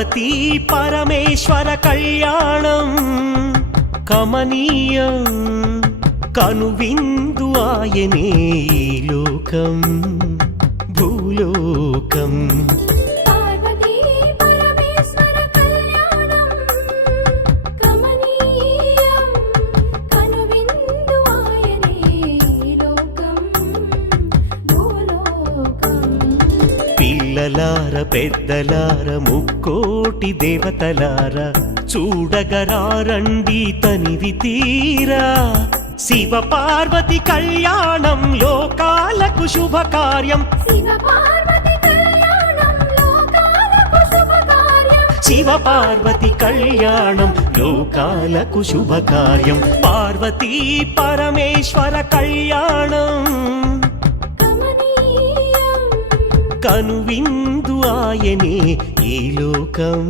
పార్వతీ పరమేశ్వర కళ్యాణం కమనీయం కనువిందు ఆయనే ఈ లోకం భూలోకం పిల్లలార పెద్దలార ముక్కోటి దేవతలార చూడగరారండి తనివి తీరా శివ పార్వతి కళ్యాణం లోకాలకు శుభకార్యం శివ పార్వతి కళ్యాణం లోకాలకు శుభకార్యం పార్వతీ పరమేశ్వర కళ్యాణం కనువిందు ఆయనే ఈ లోకం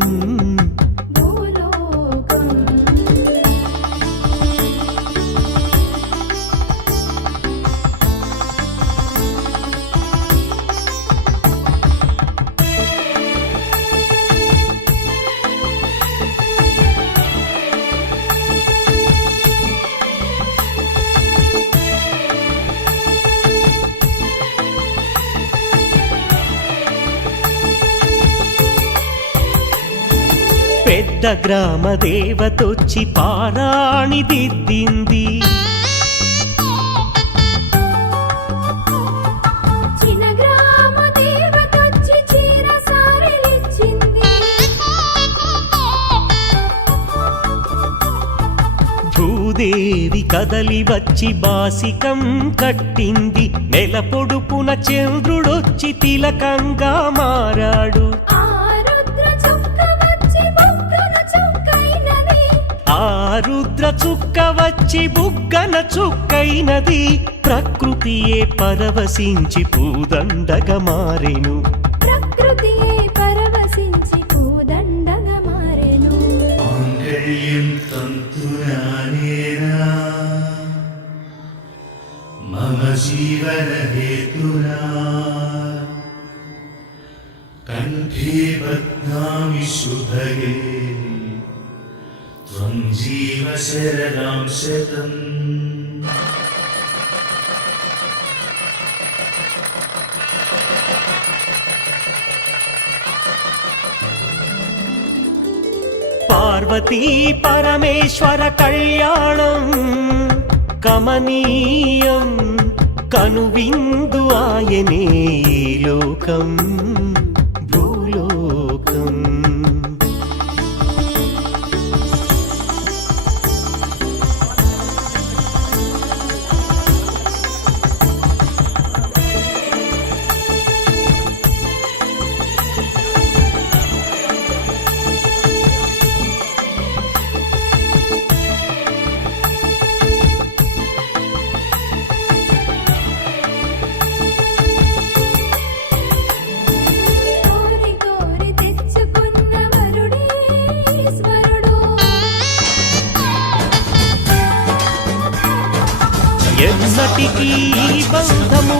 పెద్ద గ్రామ దేవతొచ్చి పారాణి దిద్దింది భూదేవి కదలి వచ్చి బాసికం కట్టింది నెల పొడుపున చంద్రుడొచ్చి తిలకంగా మారాడు రుద్ర చుక్క వచ్చి బుగ్గన చుక్కైనది ప్రకృతియే పరవశించి పూదండగా మారెను ప్రకృతియే పరవశించి పూదండగా మారెను మాంగళ్యం తంతునానేనా మమ జీవన హేతునా కంఠే బధ్నామి శుభగే త్వం జీవ శరదాం శతం పార్వతీ పరమేశ్వర కళ్యాణం కమనీయం కనువిందు ఆయనే ఈ లోకం భూలోకం ఎన్నటికీ బంధము